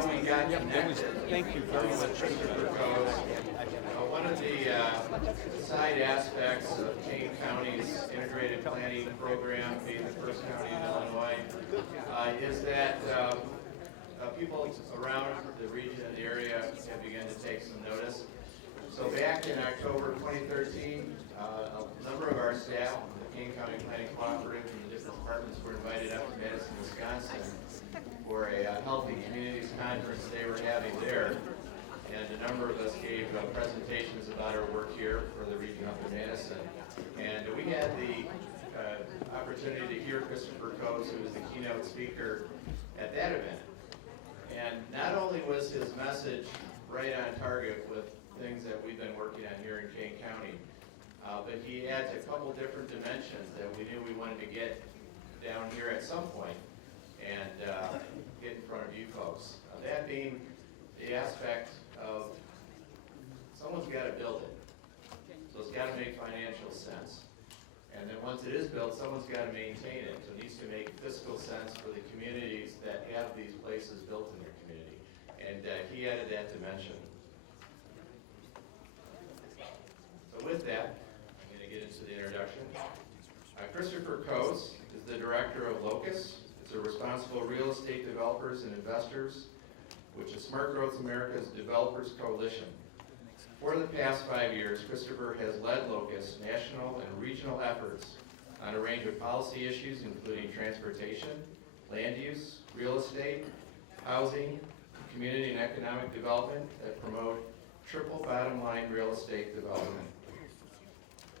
how we got connected. Thank you very much. Christopher Coes. One of the side aspects of Kane County's integrated planning program, being the first county in Illinois, is that people around the region and the area have begun to take some notice. So back in October 2013, a number of our staff, the Kane County Planning Cooperative from the different departments, were invited up to Madison, Wisconsin for a Healthy Communities Conference they were having there. And a number of us gave presentations about our work here for the region up in Madison. And we had the opportunity to hear Christopher Coes, who was the keynote speaker at that event. And not only was his message right on target with things that we've been working on here in Kane County, but he adds a couple different dimensions that we knew we wanted to get down here at some point and get in front of you folks. That being the aspect of someone's got to build it. So it's got to make financial sense. And then once it is built, someone's got to maintain it. So it needs to make fiscal sense for the communities that have these places built in their community. And he added that dimension. So with that, I'm going to get into the introduction. Christopher Coes is the director of Locus. It's a responsible real estate developers and investors, which is Smart Growth America's Developers Coalition. For the past 5 years, Christopher has led Locus national and regional efforts on a range of policy issues, including transportation, land use, real estate, housing, community and economic development that promote triple bottom line real estate development.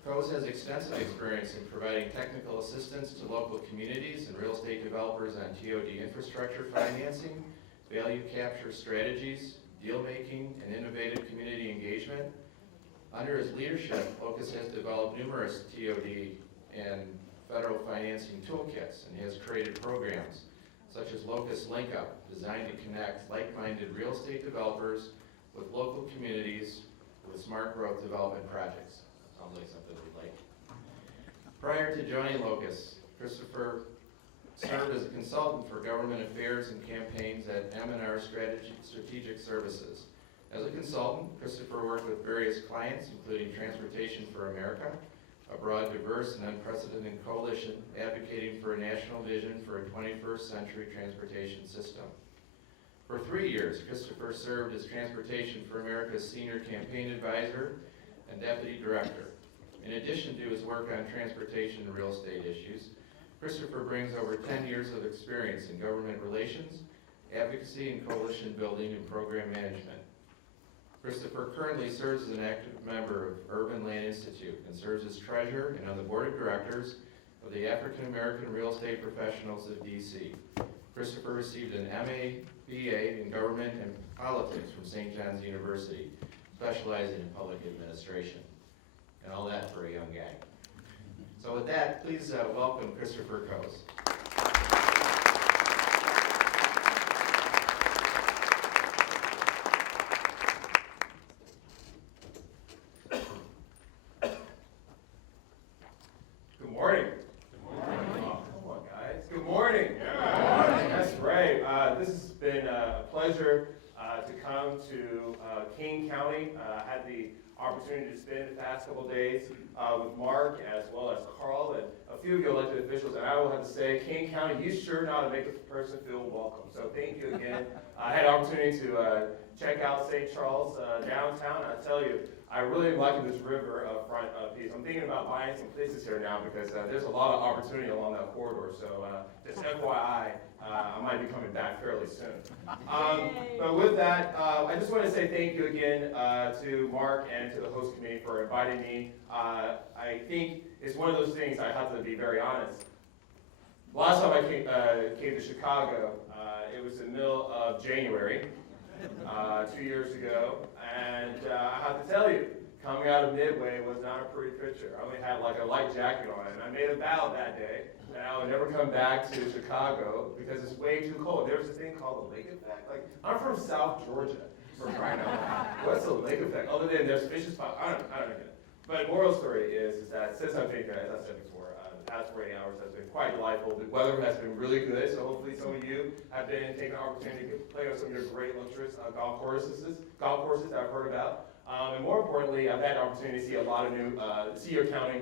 Coes has extensive experience in providing technical assistance to local communities and real estate developers on TOD infrastructure financing, value capture strategies, deal making, and innovative community engagement. Under his leadership, Locus has developed numerous TOD and federal financing toolkits and has created programs such as Locus Link Up, designed to connect like-minded real estate developers with local communities with smart growth development projects. Sounds like something we'd like. Prior to joining Locus, Christopher served as a consultant for government affairs and campaigns at M&R Strategic Services. As a consultant, Christopher worked with various clients, including Transportation for America, a broad, diverse, and unprecedented coalition advocating for a national vision for a 21st century transportation system. For 3 years, Christopher served as Transportation for America's senior campaign advisor and deputy director. In addition to his work on transportation and real estate issues, Christopher brings over 10 years of experience in government relations, advocacy, and coalition building and program management. Christopher currently serves as an active member of Urban Land Institute and serves as treasurer and on the board of directors of the African American Real Estate Professionals of DC. Christopher received an MA/BA in government and politics from St. John's University, specializing in public administration. And all that for a young guy. So with that, please welcome Christopher Coes. Good morning. Good morning. Oh, come on, guys. Good morning. Yeah. That's right. This has been a pleasure to come to Kane County. I had the opportunity to spend the past couple days with Mark as well as Carl and a few of you elected officials, and I will have to say, Kane County, you sure know how to make a person feel welcome. So thank you again. I had an opportunity to check out St. Charles downtown. I tell you, I really like this river front piece. I'm thinking about buying some places here now because there's a lot of opportunity along that corridor. So just FYI, I might be coming back fairly soon. But with that, I just want to say thank you again to Mark and to the host committee for inviting me. I think it's one of those things, I have to be very honest. Last time I came to Chicago, it was in the middle of January, 2 years ago, and I have to tell you, coming out of Midway was not a pretty picture. I only had like a light jacket on, and I made a vow that day that I would never come back to Chicago because it's way too cold. There's this thing called the lake effect. Like, I'm from South Georgia, for crying out loud. What's the lake effect? Other than there's fish spots, I don't get it. But moral story is that since I've been, as I said before, the past 48 hours has been quite delightful. The weather has been really good, so hopefully some of you have been taking the opportunity to play on some of your great luxurious golf courses that I've heard about. And more importantly, I've had the opportunity to see a lot of new, see your county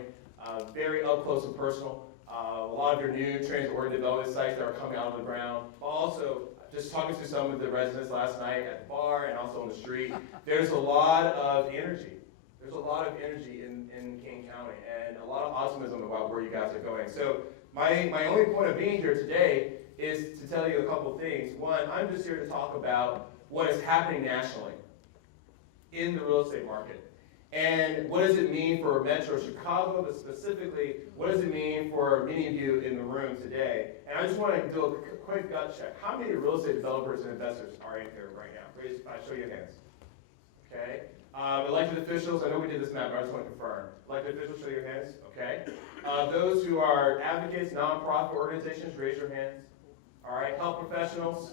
very up close and personal. A lot of your new transit-oriented development sites that are coming out of the ground. Also, just talking to some of the residents last night at the bar and also on the street, there's a lot of energy. There's a lot of energy in King County and a lot of optimism about where you guys are going. So my only point of being here today is to tell you a couple of things. One, I'm just here to talk about what is happening nationally in the real estate market. And what does it mean for Metro Chicago, but specifically, what does it mean for many of you in the room today? And I just want to do a quick gut check. How many real estate developers and investors are in here right now? Raise, show your hands. Okay. Elected officials, I know we did this map, but I just want to confirm. Elected officials, show your hands. Okay. Those who are advocates, nonprofit organizations, raise your hands. All right. Health professionals.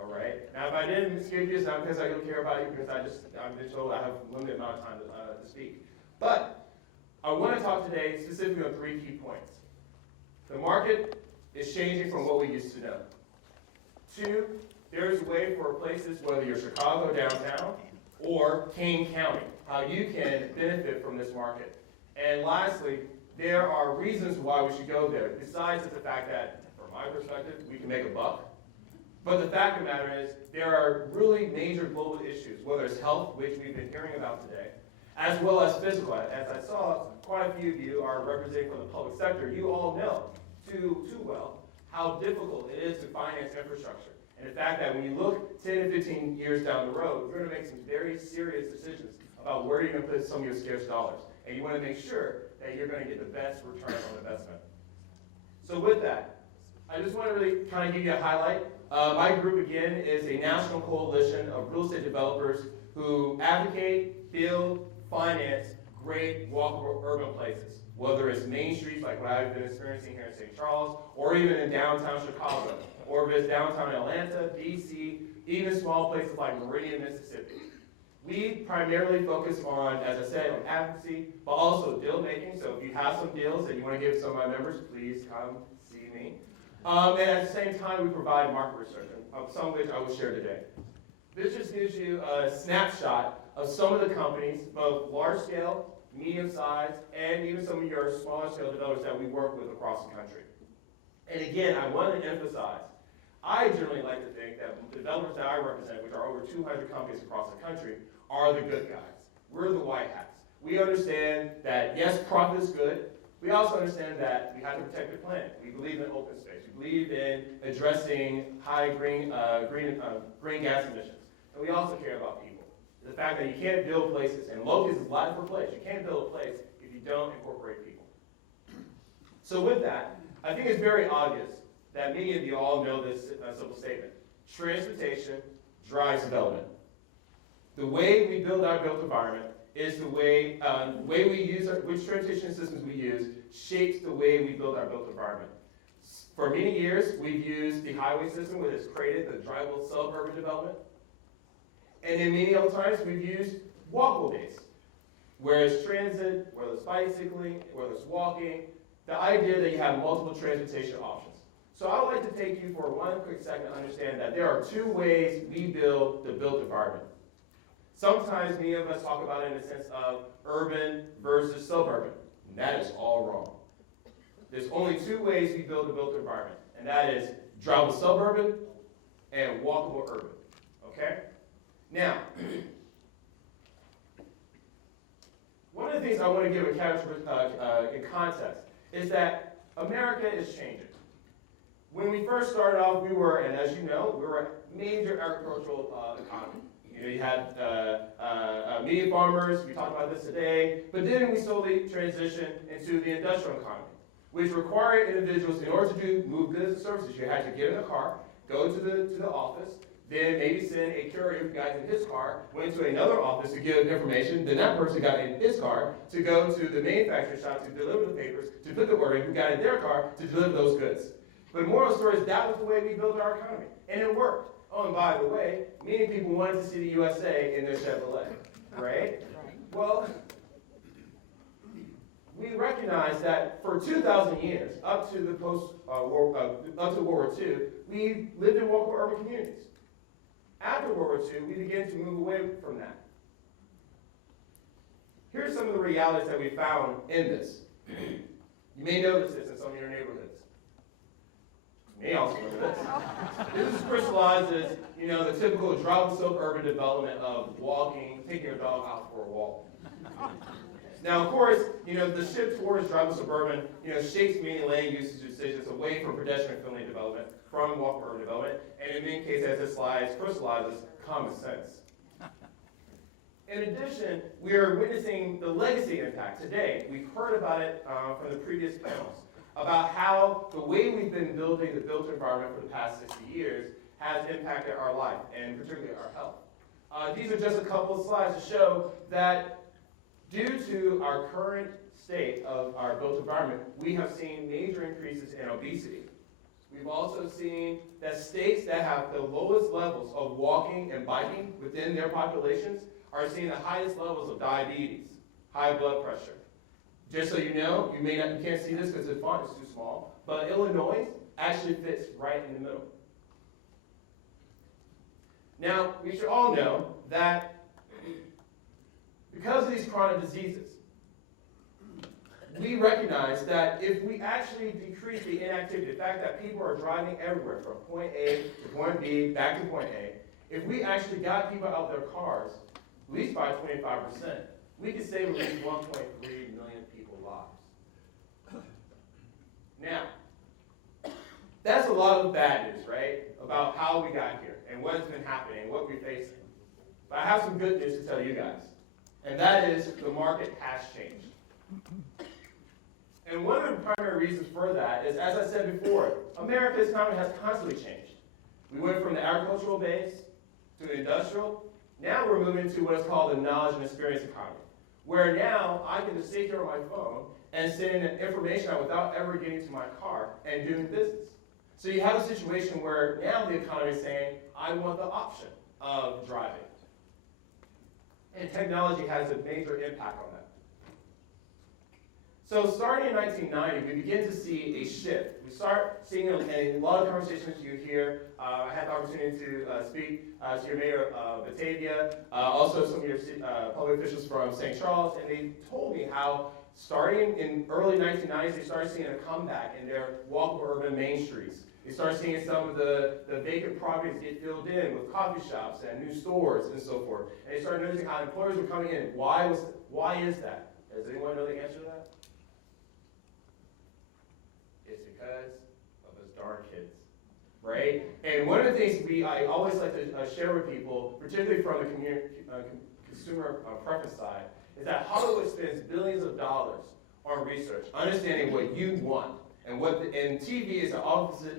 All right. Now, if I didn't skip you, it's not because I don't care about you, because I'm been told I have a limited amount of time to speak. But I want to talk today specifically on 3 key points. The market is changing from what we used to know. 2, there's a way for places, whether you're Chicago downtown or Kane County, how you can benefit from this market. And lastly, there are reasons why we should go there, besides the fact that, from my perspective, we can make a buck. But the fact of the matter is, there are really major global issues, whether it's health, which we've been hearing about today, as well as physical. As I saw, quite a few of you are representing from the public sector. You all know too well how difficult it is to finance infrastructure. And the fact that when you look 10 to 15 years down the road, you're going to make some very serious decisions about where you're going to put some of your scarce dollars. And you want to make sure that you're going to get the best return on investment. So with that, I just want to really kind of give you a highlight. My group, again, is a national coalition of real estate developers who advocate, build, finance great walkable urban places, whether it's main streets like what I've been experiencing here in St. Charles, or even in downtown Chicago, or if it's downtown Atlanta, DC, even small places like Meridian, Mississippi. We primarily focus on, as I said, on advocacy, but also deal making. So if you have some deals that you want to give some of my members, please come see me. And at the same time, we provide market research, some of which I will share today. This just gives you a snapshot of some of the companies, both large scale, medium sized, and even some of your smaller scale developers that we work with across the country. And again, I want to emphasize, I generally like to think that the developers that I represent, which are over 200 companies across the country, are the good guys. We're the white hats. We understand that, yes, profit is good. We also understand that we have to protect the planet. We believe in open space. We believe in addressing high green gas emissions. And we also care about people. The fact that you can't build places, and Locust is Latin for place. You can't build a place if you don't incorporate people. So with that, I think it's very obvious that many of you all know this simple statement. Transportation drives development. The way we build our built environment is the way we use which transportation systems we use shapes the way we build our built environment. For many years, we've used the highway system, which has created the drivable suburban development. And then many other times, we've used walkable base, where it's transit, whether it's bicycling, whether it's walking, the idea that you have multiple transportation options. So I would like to take you for one quick second to understand that there are 2 ways we build the built environment. Sometimes many of us talk about it in the sense of urban versus suburban. And that is all wrong. There's only 2 ways we build the built environment, and that is drivable suburban and walkable urban. Okay? Now, one of the things I want to give a character in context is that America is changing. When we first started off, we were, and as you know, we were a major agricultural economy. You had meat farmers, we talked about this today, but then we slowly transitioned into the industrial economy, which required individuals, in order to move goods and services, you had to get in a car, go to the office, then maybe send a courier who got in his car, went to another office to give information, then that person got in his car to go to the manufacturing shop to deliver the papers, to put the order in, who got in their car to deliver those goods. But the moral of the story is that was the way we built our economy, and it worked. Oh, and by the way, many people wanted to see the USA in their Chevrolet, right? Well, we recognize that for 2,000 years, up to World War II, we lived in walkable urban communities. After World War II, we began to move away from that. Here's some of the realities that we found in this. You may notice this in some of your neighborhoods. You may also notice this. This is crystallized as, the typical drop-and-soak urban development of walking, taking your dog out for a walk. Now, of course, the shift towards drop-and suburban, shapes many land usage decisions away from pedestrian-friendly development, from walkable urban development, and in many cases, as this slide crystallizes, common sense. In addition, we are witnessing the legacy impact today. We've heard about it from the previous panels, about how the way we've been building the built environment for the past 60 years has impacted our life, and particularly our health. These are just a couple of slides to show that due to our current state of our built environment, we have seen major increases in obesity. We've also seen that states that have the lowest levels of walking and biking within their populations are seeing the highest levels of diabetes, high blood pressure. Just so you know, you can't see this because the font is too small, but Illinois actually fits right in the middle. Now, we should all know that because of these chronic diseases, we recognize that if we actually decrease the inactivity, the fact that people are driving everywhere from point A to point B, back to point A, if we actually got people out of their cars, at least by 25%, we could save at least 1.3 million people's lives. Now, that's a lot of bad news, right? About how we got here and what has been happening, what we're facing. But I have some good news to tell you guys. And that is the market has changed. And one of the primary reasons for that is, as I said before, America's economy has constantly changed. We went from the agricultural base to the industrial. Now we're moving to what is called the knowledge and experience economy, where now I can just sit here on my phone and send information out without ever getting to my car and doing business. So you have a situation where now the economy is saying, I want the option of driving. And technology has a major impact on that. So starting in 1990, we begin to see a shift. We start seeing a lot of conversations you hear. I had the opportunity to speak to your mayor of Batavia, also some of your public officials from St. Charles, and they told me how starting in early 1990s, they started seeing a comeback in their walkable urban main streets. They started seeing some of the vacant properties get filled in with coffee shops and new stores and so forth. And they started noticing how employers were coming in. Why is that? Does anyone know the answer to that? It's because of those darn kids, right? And one of the things I always like to share with people, particularly from the consumer preference side, is that Hollywood spends billions of dollars on research, understanding what you want, and TV is an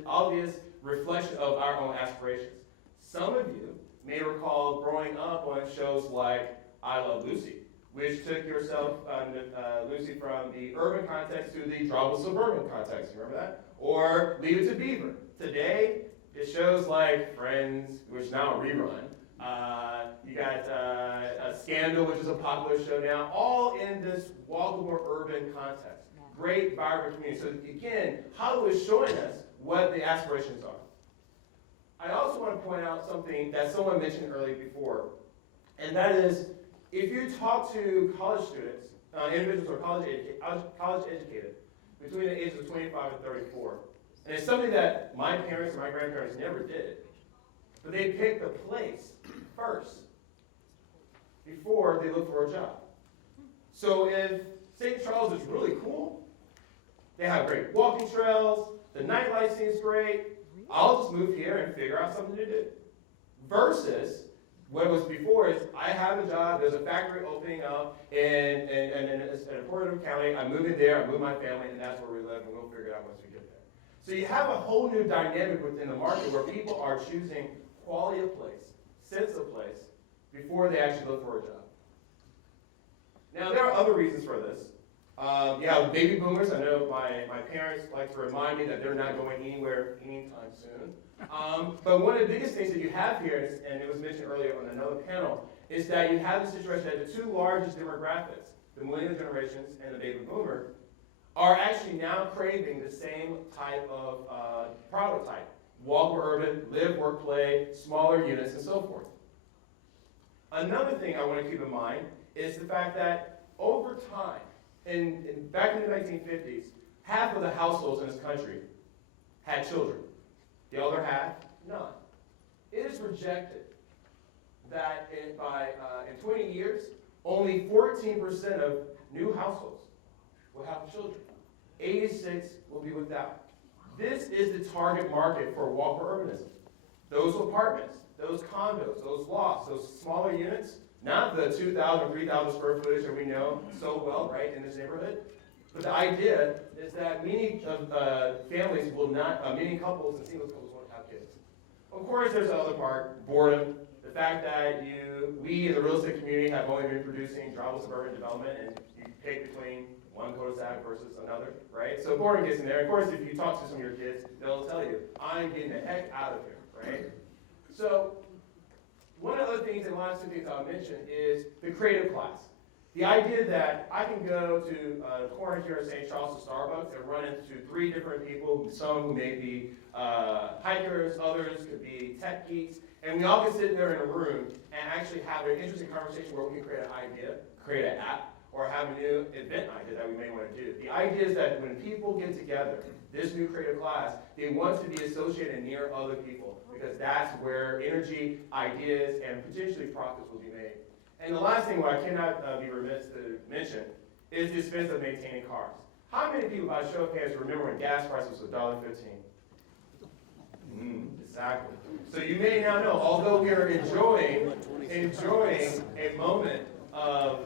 obvious reflection of our own aspirations. Some of you may recall growing up on shows like I Love Lucy, which took yourself, Lucy, from the urban context to the drama suburban context. You remember that? Or Leave It to Beaver. Today, it shows like Friends, which is now a rerun. You got Scandal, which is a popular show now, all in this walkable urban context. Great, vibrant community. So again, Hollywood is showing us what the aspirations are. I also want to point out something that someone mentioned earlier before, and that is, if you talk to college students, individuals who are college educated, between the ages of 25 and 34, and it's something that my parents and my grandparents never did, but they picked the place first before they looked for a job. So if St. Charles is really cool, they have great walking trails, the nightlife seems great, I'll just move here and figure out something to do. Versus, what was before is, I have a job, there's a factory opening up in Portland County, I'm moving there, I move my family, and that's where we live, and we'll figure it out once we get there. So you have a whole new dynamic within the market where people are choosing quality of place, sense of place, before they actually look for a job. Now, there are other reasons for this. You have baby boomers. I know my parents like to remind me that they're not going anywhere anytime soon. But one of the biggest things that you have here, and it was mentioned earlier on another panel, is that you have the situation that the two largest demographics the millennial generations and the baby boomer, are actually now craving the same type of prototype. Walk urban, live, work, play, smaller units, and so forth. Another thing I want to keep in mind is the fact that over time, back in the 1950s, half of the households in this country had children. The other half, none. It is projected that in 20 years, only 14% of new households will have children. 86 will be without. This is the target market for walker urbanism. Those apartments, those condos, those lofts, those smaller units, not the 2,000, 3,000 square footage that we know so well, right, in this neighborhood. But the idea is that many families will not, many couples and single couples won't have kids. Of course, there's the other part, boredom. The fact that we in the real estate community have only been producing drivable suburban development, and you pick between one cul-de-sac versus another, right? So boredom gets in there. Of course, if you talk to some of your kids, they'll tell you, I'm getting the heck out of here, right? So one of the other things, and the last two things I'll mention, is the creative class. The idea that I can go to the corner here in St. Charles to Starbucks and run into 3 different people, some who may be hikers, others could be tech geeks, and we all can sit there in a room and actually have an interesting conversation where we can create an idea, create an app, or have a new event idea that we may want to do. The idea is that when people get together, this new creative class, they want to be associated near other people because that's where energy, ideas, and potentially profits will be made. And the last thing, what I cannot be remiss to mention, is the expense of maintaining cars. How many people, by show of hands, remember when gas prices was $1.15? Exactly. So you may now know, although we are enjoying a moment of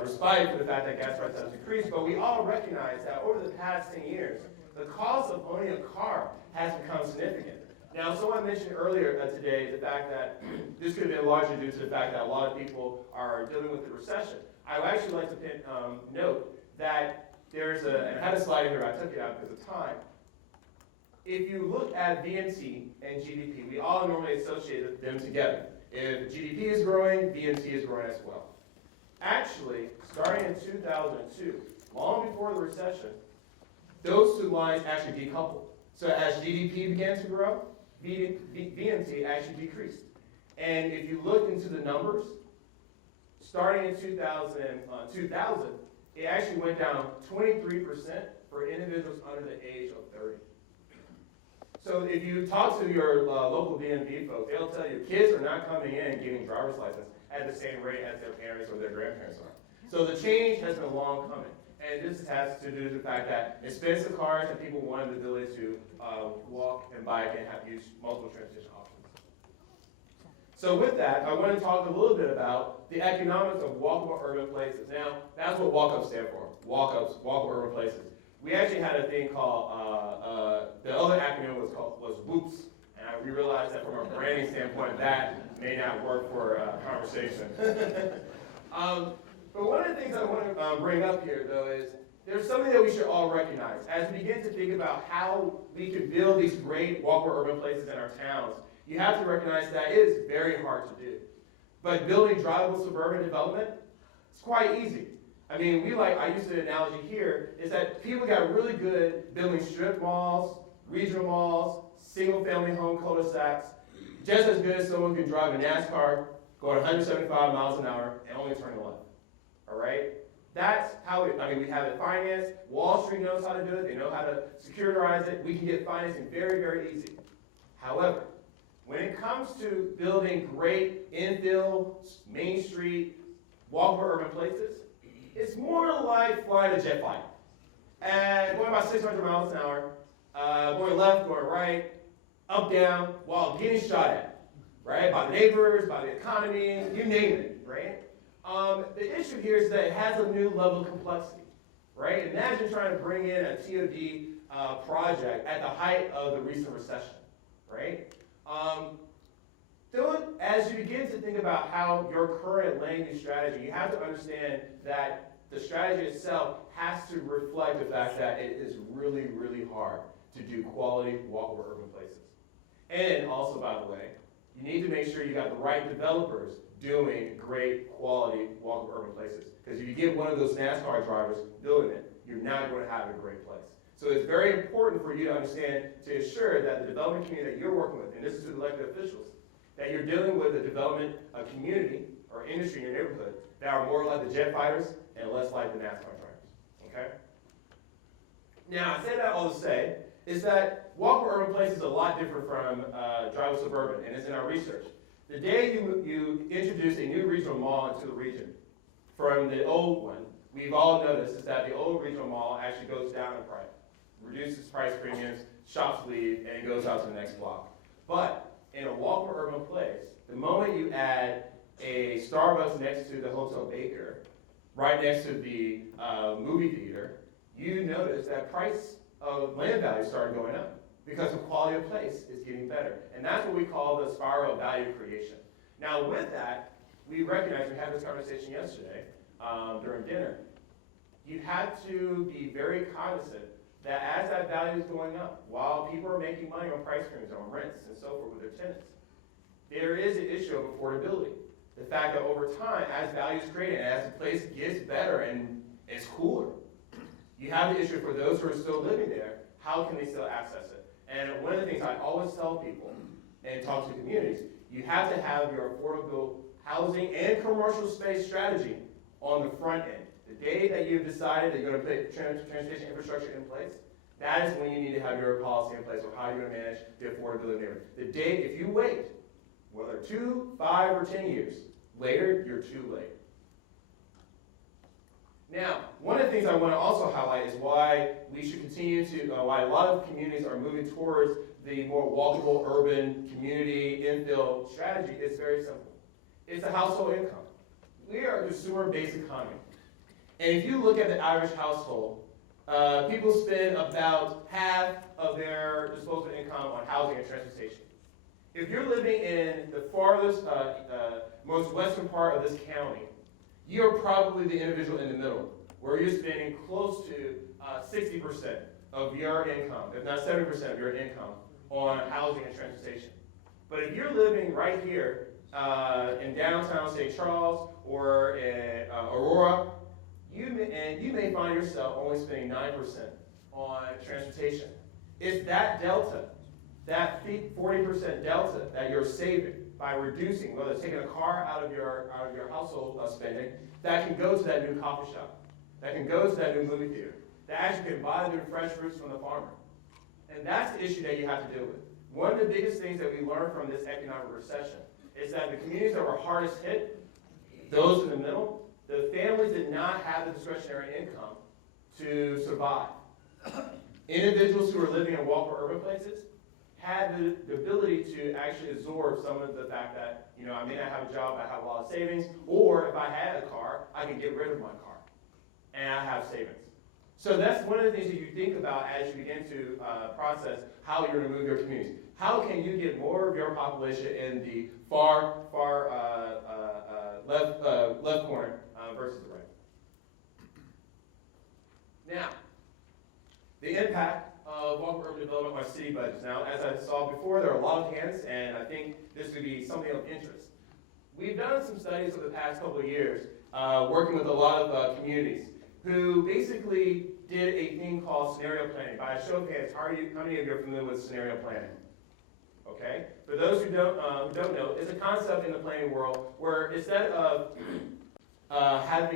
respite for the fact that gas prices have decreased, but we all recognize that over the past 10 years, the cost of owning a car has become significant. Now, someone mentioned earlier today the fact that this could have been largely due to the fact that a lot of people are dealing with the recession. I would actually like to note that there's and I had a slide here, I took it out because of time. If you look at VNT and GDP, we all normally associate them together. If GDP is growing, VNT is growing as well. Actually, starting in 2002, long before the recession, those two lines actually decoupled. So as GDP began to grow, VNT actually decreased. And if you look into the numbers, starting in 2000, it actually went down 23% for individuals under the age of 30. So if you talk to your local DMV folks, they'll tell you kids are not coming in and getting driver's license at the same rate as their parents or their grandparents are. So the change has been long coming. And this has to do with the fact that expensive cars and people wanted the ability to walk and bike and use multiple transportation options. So with that, I want to talk a little bit about the economics of walkable urban places. Now, that's what walk-ups stand for, walk-ups, walkable urban places. We actually had a thing called, the other acronym was WHOOPS, and we realized that from a branding standpoint, that may not work for a conversation. But one of the things I want to bring up here, though, is there's something that we should all recognize. As we begin to think about how we can build these great walkable urban places in our towns, you have to recognize that it is very hard to do. But building drivable suburban development, it's quite easy. I mean, I use the analogy here, is that people got really good building strip malls, regional malls, single-family home cul-de-sacs, just as good as someone can drive a NASCAR, go at 175 miles an hour, and only turn left. All right? That's how we have it financed. Wall Street knows how to do it. They know how to securitize it. We can get financing very, very easy. However, when it comes to building great infill, Main Street, walkable urban places, it's more like flying a jet fighter. And going about 600 miles an hour, going left, going right, up, down, while getting shot at, right? By the neighbors, by the economy, you name it, right? The issue here is that it has a new level of complexity, right? Imagine trying to bring in a TOD project at the height of the recent recession, right? As you begin to think about how your current land use strategy, you have to understand that the strategy itself has to reflect the fact that it is really, really hard to do quality walkable urban places. And also, by the way, you need to make sure you got the right developers doing great quality walkable urban places. Because if you get one of those NASCAR drivers building it, you're not going to have a great place. So it's very important for you to understand, to assure that the development community that you're working with, and this is to the elected officials, that you're dealing with a development, a community, or industry in your neighborhood that are more like the jet fighters and less like the NASCAR drivers, okay? Now, I say that all to say is that walkable urban place is a lot different from drivable suburban, and it's in our research. The day you introduce a new regional mall into the region from the old one, we've all noticed is that the old regional mall actually goes down in price, reduces price premiums, shops leave, and it goes out to the next block. But in a walkable urban place, the moment you add a Starbucks next to the Hotel Baker, right next to the movie theater, you notice that price of land value started going up because the quality of place is getting better. And that's what we call the spiral of value creation. Now with that, we recognize, we had this conversation yesterday during dinner, you have to be very cognizant that as that value is going up, while people are making money on price premiums, on rents and so forth with their tenants, there is an issue of affordability. The fact that over time, as value is created, and as the place gets better and it's cooler, you have the issue for those who are still living there, how can they still access it? And one of the things I always tell people and talk to communities, you have to have your affordable housing and commercial space strategy on the front end. The day that you've decided that you're going to put transportation infrastructure in place, that is when you need to have your policy in place or how you're going to manage the affordability of the neighborhood. The day, if you wait, whether 2, 5, or 10 years later, you're too late. Now, one of the things I want to also highlight is why we should continue to, why a lot of communities are moving towards the more walkable urban community infill strategy. It's very simple. It's a household income. We are a consumer-based economy. And if you look at the average household, people spend about half of their disposable income on housing and transportation. If you're living in the farthest, most western part of this county, you're probably the individual in the middle, where you're spending close to 60% of your income, if not 70% of your income, on housing and transportation. But if you're living right here in downtown St. Charles or in Aurora, you may find yourself only spending 9% on transportation. It's that delta, that 40% delta that you're saving by reducing, whether it's taking a car out of your household spending, that can go to that new coffee shop, that can go to that new movie theater, that actually can buy the fresh fruits from the farmer. And that's the issue that you have to deal with. One of the biggest things that we learned from this economic recession is that the communities that were hardest hit, those in the middle, the families did not have the discretionary income to survive. Individuals who are living in walkable urban places had the ability to actually absorb some of the fact that, I may not have a job, I have a lot of savings, or if I had a car, I can get rid of my car, and I have savings. So that's one of the things that you think about as you begin to process how you're going to move your communities. How can you get more of your population in the far left corner versus the right? Now, the impact of walkable urban development on city budgets. Now, as I saw before, there are a lot of hands, and I think this would be something of interest. We've done some studies over the past couple of years, working with a lot of communities, who basically did a thing called scenario planning. By a show of hands, how many of you are familiar with scenario planning? Okay? For those who don't know, it's a concept in the planning world where instead of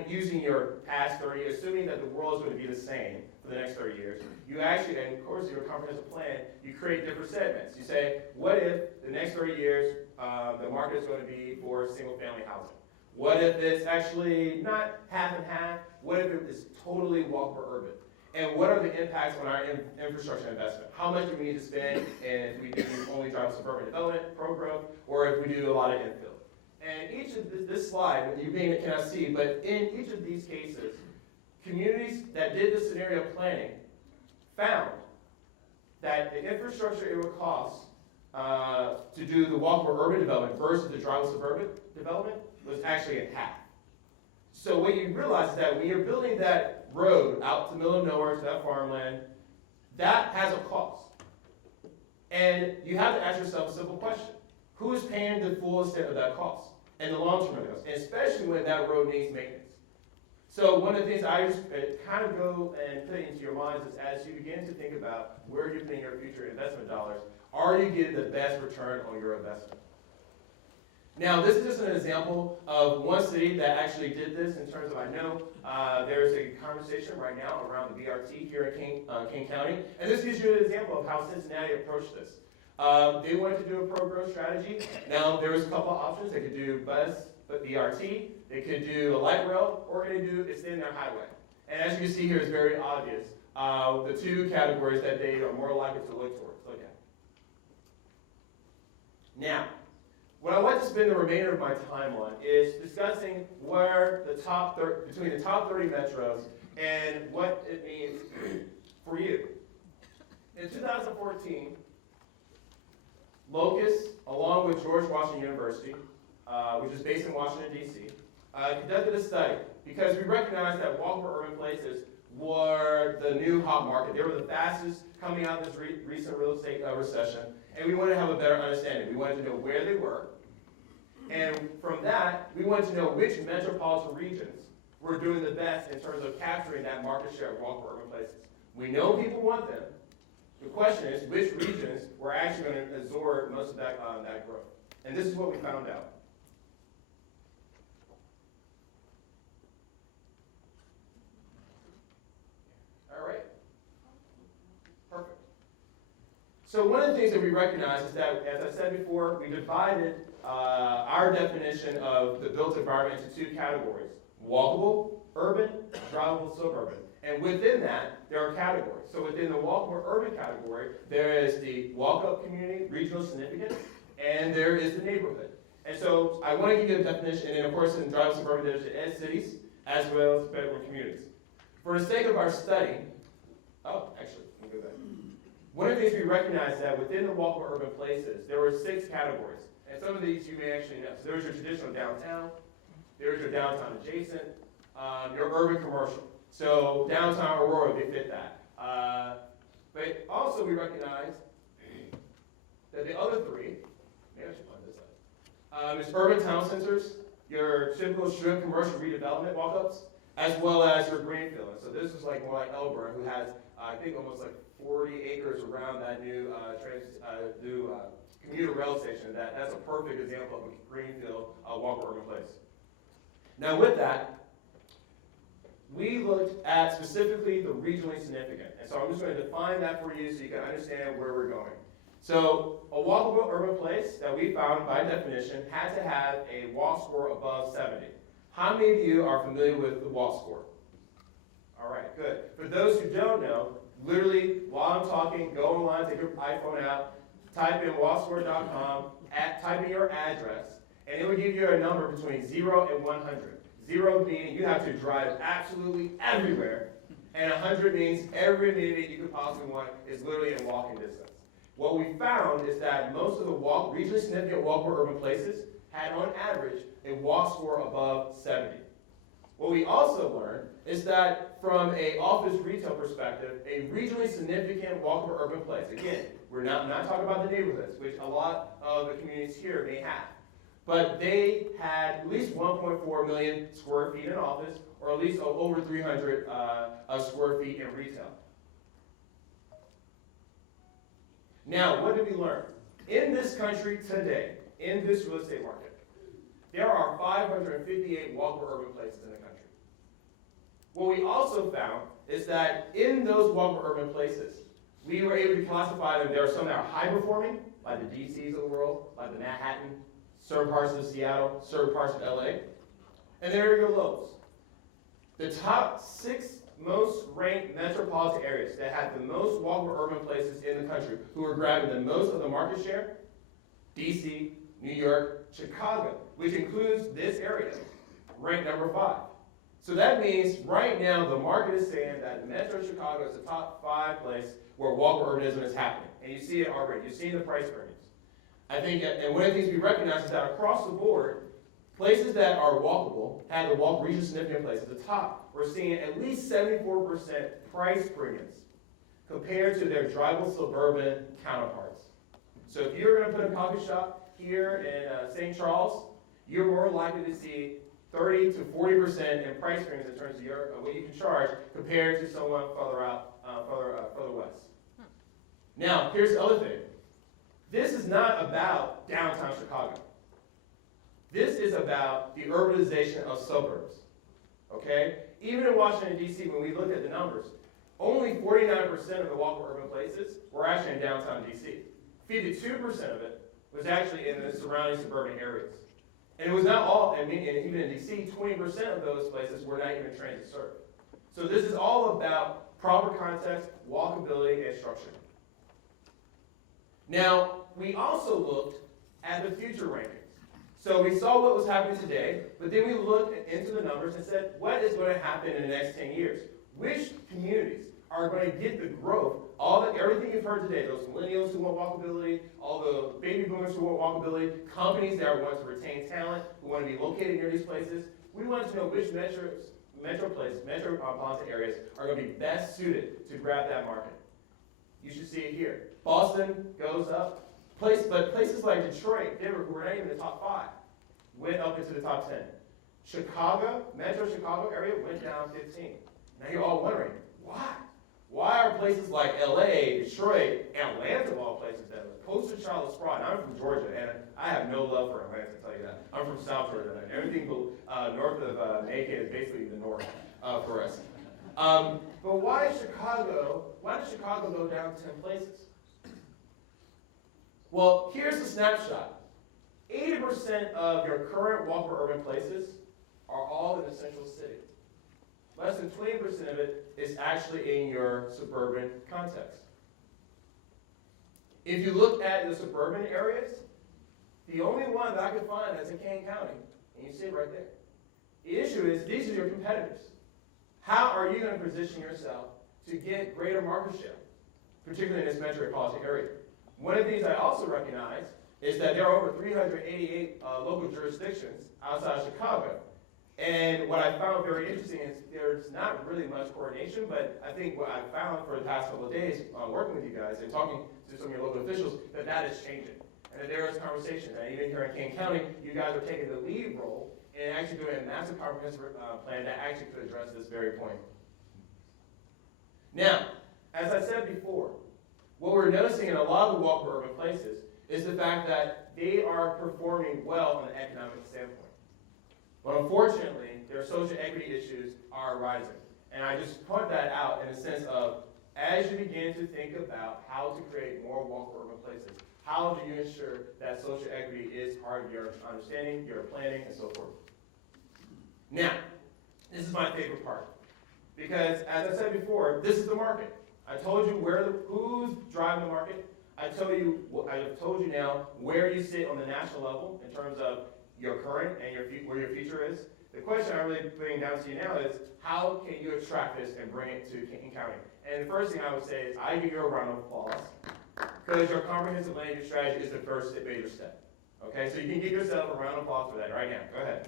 using your past 30 years, assuming that the world is going to be the same for the next 30 years, you actually, and of course your comprehensive plan, you create different segments. You say, what if the next 30 years the market is going to be for single family housing? What if it's actually not half and half? What if it is totally walkable urban? And what are the impacts on our infrastructure investment? How much do we need to spend if we do only drive suburban development, pro-growth, or if we do a lot of infill? And each of this slide, you cannot see, but in each of these cases, communities that did the scenario planning found that the infrastructure it would cost to do the walkable urban development versus the drivable suburban development was actually in half. So what you realize is that when you're building that road out to the middle of nowhere, to that farmland, that has a cost. And you have to ask yourself a simple question. who's paying the full extent of that cost and the long-term cost, and especially when that road needs maintenance. So one of the things I just kind of go and put into your minds is as you begin to think about where you're putting your future investment dollars, are you getting the best return on your investment? Now, this is just an example of one city that actually did this in terms of, I know there's a conversation right now around the BRT here in King County, and this gives you an example of how Cincinnati approached this. They wanted to do a pro-growth strategy. Now, there was a couple of options. They could do bus, but BRT, they could do a light rail, or they could do extend their highway. And as you can see here, it's very obvious the two categories that they are more likely to look towards. Look at. Now, what I want to spend the remainder of my time on is discussing where the between the top 30 metros and what it means for you. In 2014, Locus, along with George Washington University, which is based in Washington, D.C., conducted a study because we recognized that walkable urban places were the new hot market. They were the fastest coming out of this recent real estate recession, and we wanted to have a better understanding. We wanted to know where they were, and from that, we wanted to know which metropolitan regions were doing the best in terms of capturing that market share of walkable urban places. We know people want them. The question is, which regions were actually going to absorb most of that growth? And this is what we found out. All right. Perfect. So one of the things that we recognize is that, as I said before, we divided our definition of the built environment into two categories: walkable, urban, drivable, suburban. And within that, there are categories. So within the walkable urban category, there is the walk-up community, regional significance, and there is the neighborhood. And so I want to give you a definition, and then of course in drivable suburban, there's the edge cities, as well as bedroom communities. For the sake of our study, let me go back. One of the things we recognize is that within the walkable urban places, there were 6 categories. And some of these you may actually know. So there's your traditional downtown, there's your downtown adjacent, your urban commercial. So downtown Aurora, they fit that. But also we recognize that the other 3, maybe I should point this up, is urban town centers, your typical strip commercial redevelopment walk-ups, as well as your greenfield. So this is like more like Elburn, who has, I think, almost like 40 acres around that new commuter rail station. That's a perfect example of a greenfield walkable urban place. Now with that, we looked at specifically the regionally significant. And so I'm just going to define that for you so you can understand where we're going. So a walkable urban place that we found by definition had to have a walk score above 70. How many of you are familiar with the walk score? All right, good. For those who don't know, literally while I'm talking, go online, take your iPhone out, type in walkscore.com, type in your address, and it will give you a number between 0 and 100. 0 meaning you have to drive absolutely everywhere, and 100 means every minute you could possibly want is literally in walking distance. What we found is that most of the regionally significant walkable urban places had on average a walk score above 70. What we also learned is that from an office retail perspective, a regionally significant walkable urban place, again, we're not talking about the neighborhoods, which a lot of the communities here may have, but they had at least 1.4 million square feet in office, or at least over 300 square feet in retail. Now, what did we learn? In this country today, in this real estate market, there are 558 walkable urban places in the country. What we also found is that in those walkable urban places, we were able to classify them. There are some that are high performing, like the DCs of the world, like the Manhattan, certain parts of Seattle, certain parts of LA, and there are your lows. The top 6 most ranked metropolitan areas that have the most walkable urban places in the country, who are grabbing the most of the market share: DC, New York, Chicago, which includes this area, ranked number 5. So that means right now the market is saying that Metro Chicago is the top 5 place where walkable urbanism is happening. And you see it already. You're seeing the price premiums. I think, and one of the things we recognize is that across the board, places that are walkable have the region significant places. At the top, we're seeing at least 74% price premiums compared to their drivable suburban counterparts. So if you're going to put a coffee shop here in St. Charles, you're more likely to see 30 to 40% in price range in terms of what you can charge compared to someone further out, further west. Now, here's the other thing. This is not about downtown Chicago. This is about the urbanization of suburbs, okay? Even in Washington, D.C., when we looked at the numbers, only 49% of the walkable urban places were actually in downtown D.C. 52% of it was actually in the surrounding suburban areas. And it was not all, and even in D.C., 20% of those places were not even transit served. So this is all about proper context, walkability, and structure. Now, we also looked at the future rankings. So we saw what was happening today, but then we looked into the numbers and said, what is going to happen in the next 10 years? Which communities are going to get the growth, everything you've heard today, those millennials who want walkability, all the baby boomers who want walkability, companies that want to retain talent, who want to be located near these places. We wanted to know which metropolitan areas are going to be best suited to grab that market. You should see it here. Boston goes up. But places like Detroit, Denver, who were not even in the top 5, went up into the top 10. Chicago, Metro Chicago area went down 15. Now you're all wondering, why? Why are places like LA, Detroit, Atlanta, of all places, that are poster child of fraud? I'm from Georgia, and I have no love for Atlanta, to tell you that. I'm from South Georgia, and everything north of Macon is basically the north for us. But why did Chicago go down 10 places? Well, here's a snapshot. 80% of your current walkable urban places are all in the central city. Less than 20% of it is actually in your suburban context. If you look at the suburban areas, the only one that I could find that's in Kane County, and you see it right there. The issue is, these are your competitors. How are you going to position yourself to get greater market share, particularly in this metropolitan area? One of the things I also recognize is that there are over 388 local jurisdictions outside of Chicago. And what I found very interesting is there's not really much coordination, but I think what I found for the past couple of days working with you guys and talking to some of your local officials, that is changing. And that there is conversation that even here in Kane County, you guys are taking the lead role in actually doing a massive comprehensive plan that actually could address this very point. Now, as I said before, what we're noticing in a lot of the walkable urban places is the fact that they are performing well on an economic standpoint. But unfortunately, their social equity issues are rising. And I just point that out in the sense of, as you begin to think about how to create more walkable urban places, how do you ensure that social equity is part of your understanding, your planning, and so forth? Now, this is my favorite part. Because as I said before, this is the market. I told you who's driving the market. I have told you now where you sit on the national level in terms of your current and where your future is. The question I'm really putting down to you now is, how can you attract this and bring it to Kane County? And the first thing I would say is, I give you a round of applause, because your comprehensive land use strategy is the first major step. Okay, so you can give yourself a round of applause for that right now. Go ahead.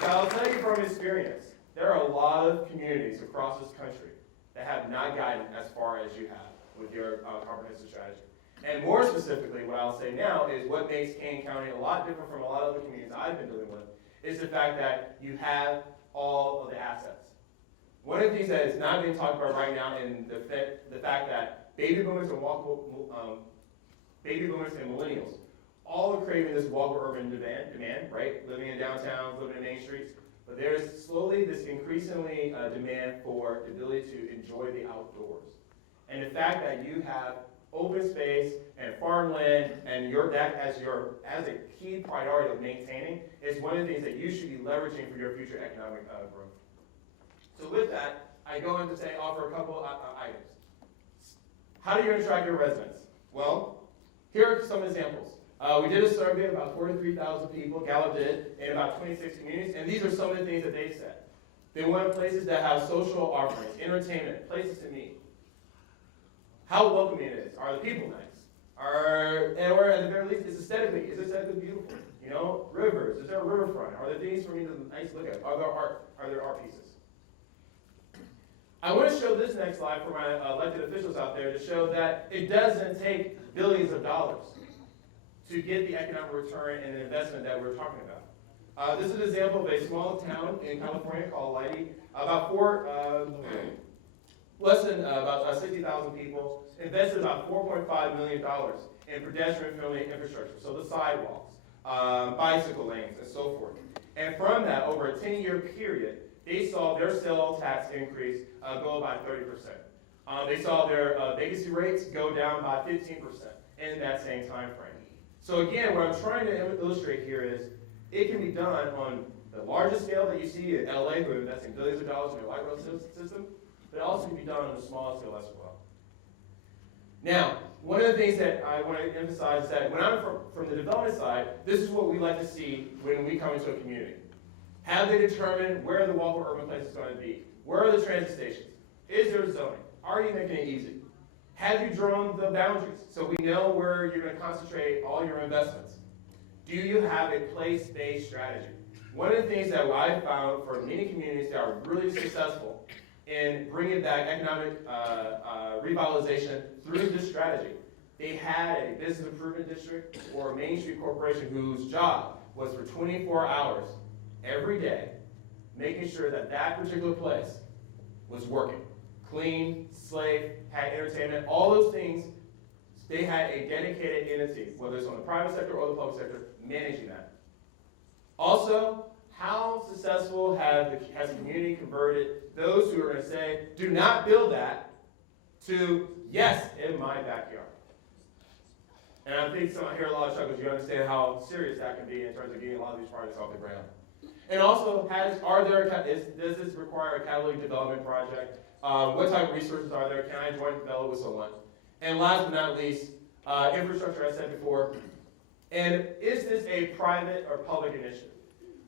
But I'll tell you from experience, there are a lot of communities across this country that have not gotten as far as you have with your comprehensive strategy. And more specifically, what I'll say now is what makes Kane County a lot different from a lot of other communities I've been dealing with is the fact that you have all of the assets. One of the things that is not being talked about right now in the fact that baby boomers and millennials all are craving this walkable urban demand, right? Living in downtowns, living in main streets. But there's slowly this increasingly demand for the ability to enjoy the outdoors. And the fact that you have open space and farmland and that as a key priority of maintaining is one of the things that you should be leveraging for your future economic growth. So with that, I go on to offer a couple items. How do you attract your residents? Well, here are some examples. We did a survey of about 43,000 people, Gallup did, in about 26 communities, and these are some of the things that they said. They want places that have social offerings, entertainment, places to meet. How welcoming it is. Are the people nice? Or at the very least, is aesthetically beautiful? You know, rivers. Is there a riverfront? Are there things for me to nice look at? Are there art pieces? I want to show this next slide for my elected officials out there to show that it doesn't take billions of dollars to get the economic return and the investment that we're talking about. This is an example of a small town in California called Leidy, less than about 60,000 people, invested about $4.5 million in pedestrian-friendly infrastructure, so the sidewalks, bicycle lanes, and so forth. And from that, over a 10-year period, they saw their sales tax increase go by 30%. They saw their vacancy rates go down by 15% in that same time frame. So again, what I'm trying to illustrate here is it can be done on the largest scale that you see in LA, who are investing billions of dollars in their light rail system, but it also can be done on a smaller scale as well. Now, one of the things that I want to emphasize is that when I'm from the development side, this is what we like to see when we come into a community. Have they determined where the walkable urban place is going to be? Where are the transit stations? Is there zoning? Are you making it easy? Have you drawn the boundaries so we know where you're going to concentrate all your investments? Do you have a place-based strategy? One of the things that I've found for many communities that are really successful in bringing back economic revitalization through this strategy, they had a business improvement district or a Main Street corporation whose job was for 24 hours every day, making sure that that particular place was working. Clean, safe, had entertainment, all those things. They had a dedicated entity, whether it's on the private sector or the public sector, managing that. Also, how successful has the community converted those who are going to say, do not build that, to, yes, in my backyard? And I think I hear a lot of chuckles. You understand how serious that can be in terms of getting a lot of these projects off the ground. And also, does this require a catalytic development project? What type of resources are there? Can I joint develop with someone? And last but not least, infrastructure, I said before. And is this a private or public initiative?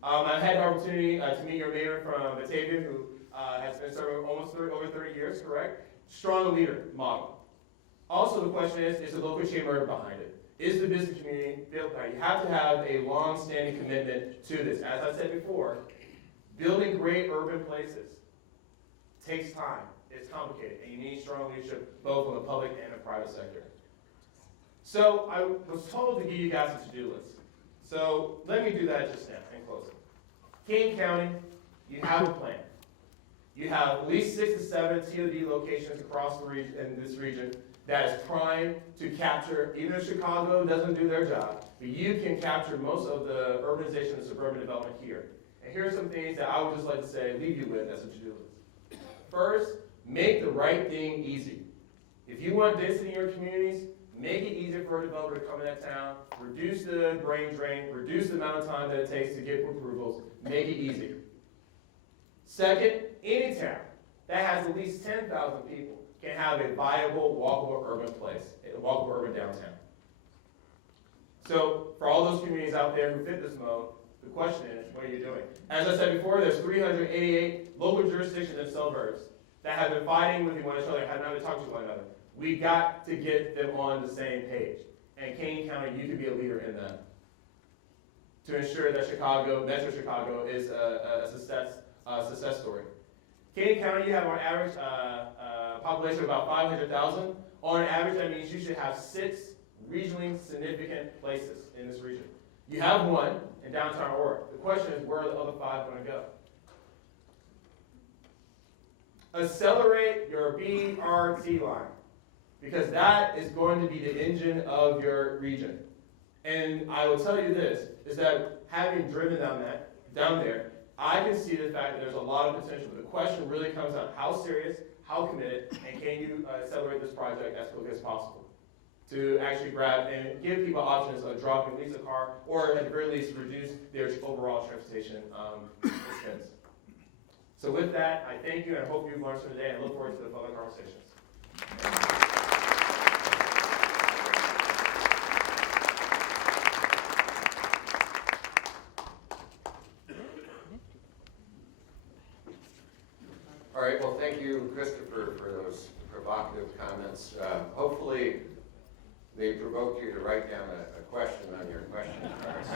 I've had the opportunity to meet your mayor from Batavia, who has been serving over 30 years, correct? Strong leader model. Also, the question is the local chamber behind it? Is the business community built? You have to have a long-standing commitment to this. As I said before, building great urban places takes time. It's complicated, and you need strong leadership both on the public and the private sector. So I was told to give you guys a to-do list. So let me do that just now in closing. King County, you have a plan. You have at least 6 to 7 TOD locations across the region, in this region, that is primed to capture, even if Chicago doesn't do their job, but you can capture most of the urbanization and suburban development here. And here are some things that I would just like to say, leave you with as a to-do list. First, make the right thing easy. If you want density in your communities, make it easier for a developer to come in that town, reduce the brain drain, reduce the amount of time that it takes to get approvals, make it easier. Second, any town that has at least 10,000 people can have a viable, walkable urban place, a walkable urban downtown. So for all those communities out there who fit this mode, the question is, what are you doing? As I said before, there's 388 local jurisdictions and suburbs that have been fighting with one another, have not talked to one another. We got to get them on the same page. And Kane County, you can be a leader in that to ensure that Metro Chicago is a success story. Kane County, you have on average population of about 500,000. On average, that means you should have 6 regionally significant places in this region. You have one in downtown Aurora. The question is, where are the other 5 going to go? Accelerate your BRT line, because that is going to be the engine of your region. And I will tell you this, is that having driven down there, I can see the fact that there's a lot of potential. But the question really comes down how serious, how committed, and can you accelerate this project as quickly as possible to actually grab and give people options of dropping at least a car, or at the very least reduce their overall transportation expense. So with that, I thank you and I hope you've learned something today and look forward to the further conversations. All right, well, thank you, Christopher, for those provocative comments. Hopefully, they provoked you to write down a question on your question cards.